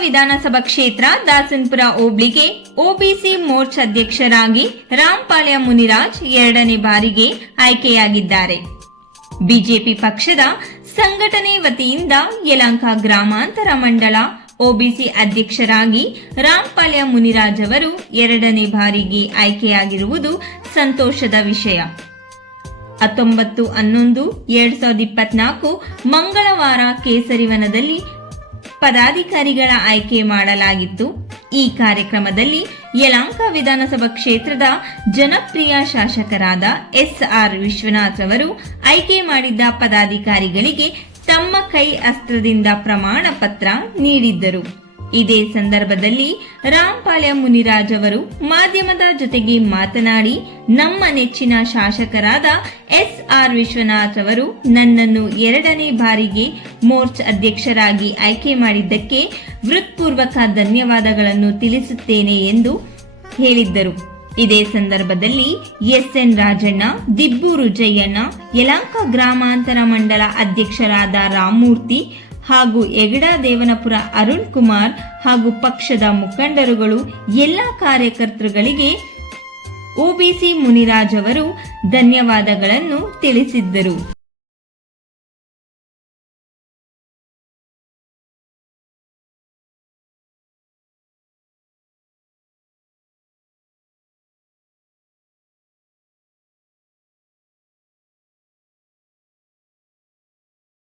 ವಿಧಾನಸಭಾ ಕ್ಷೇತ್ರ ದಾಸನ್ಪುರ ಹೋಬ್ಳಿಗೆ ಒಬಿಸಿ ಮೋರ್ಚ್ ಅಧ್ಯಕ್ಷರಾಗಿ ರಾಮ್ಪಾಳ್ಯ ಮುನಿರಾಜ್ ಎರಡನೇ ಬಾರಿಗೆ ಆಯ್ಕೆಯಾಗಿದ್ದಾರೆ. ಬಿಜೆಪಿ ಪಕ್ಷದ ಸಂಘಟನೆ ವತಿಯಿಂದ ಯಲಂಕ ಗ್ರಾಮಾಂತರ ಮಂಡಲ ಒಬಿಸಿ ಅಧ್ಯಕ್ಷರಾಗಿ ರಾಮ್ಪಾಳ್ಯ ಮುನಿರಾಜ್ ಅವರು ಎರಡನೇ ಬಾರಿಗೆ ಆಯ್ಕೆಯಾಗಿರುವುದು ಸಂತೋಷದ ವಿಷಯ. ಹತ್ತೊಂಬತ್ತು ಹನ್ನೊಂದು, ಎರಡ್ ಸಾವಿರದ ಇಪ್ಪತ್ನಾಲ್ಕು ಮಂಗಳವಾರ ಕೇಸರಿವನದಲ್ಲಿ ಪದಾಧಿಕಾರಿಗಳ ಆಯ್ಕೆ ಮಾಡಲಾಗಿತ್ತು. ಈ ಕಾರ್ಯಕ್ರಮದಲ್ಲಿ ಯಲಾಂಕ ವಿಧಾನಸಭಾ ಕ್ಷೇತ್ರದ ಜನಪ್ರಿಯ ಶಾಸಕರಾದ ಎಸ್ ಆರ್ ವಿಶ್ವನಾಥ್ ಅವರು ಆಯ್ಕೆ ಮಾಡಿದ್ದ ಪದಾಧಿಕಾರಿಗಳಿಗೆ ತಮ್ಮ ಕೈ ಅಸ್ತ್ರದಿಂದ ಪ್ರಮಾಣ ಪತ್ರ ನೀಡಿದ್ದರು. ಇದೇ ಸಂದರ್ಭದಲ್ಲಿ ರಾಮ್ಪಾಳ್ಯ ಮುನಿರಾಜ್ ಅವರು ಮಾಧ್ಯಮದ ಜೊತೆಗೆ ಮಾತನಾಡಿ, ನಮ್ಮ ನೆಚ್ಚಿನ ಶಾಸಕರಾದ ಎಸ್. ಆರ್ ವಿಶ್ವನಾಥ್ ಅವರು ನನ್ನನ್ನು ಎರಡನೇ ಬಾರಿಗೆ ಮೋರ್ಚ್ ಅಧ್ಯಕ್ಷರಾಗಿ ಆಯ್ಕೆ ಮಾಡಿದ್ದಕ್ಕೆ ಹೃತ್ಪೂರ್ವಕ ಧನ್ಯವಾದಗಳನ್ನು ತಿಳಿಸುತ್ತೇನೆ ಎಂದು ಹೇಳಿದ್ದರು. ಇದೇ ಸಂದರ್ಭದಲ್ಲಿ ಎಸ್ಎನ್ ರಾಜಣ್ಣ, ದಿಬ್ಬೂರು ಜಯಣ್ಣ ಯಲಾಂಕ ಗ್ರಾಮಾಂತರ ಮಂಡಲ ಅಧ್ಯಕ್ಷರಾದ ರಾಮಮೂರ್ತಿ ಹಾಗೂ ಯಗಡ ದೇವನಪುರ ಅರುಣ್ ಕುಮಾರ್ ಹಾಗೂ ಪಕ್ಷದ ಮುಖಂಡರುಗಳು, ಎಲ್ಲ ಕಾರ್ಯಕರ್ತರುಗಳಿಗೆ ಒಬಿಸಿ ಮುನಿರಾಜ್ ಅವರು ಧನ್ಯವಾದಗಳನ್ನು ತಿಳಿಸಿದ್ದರು.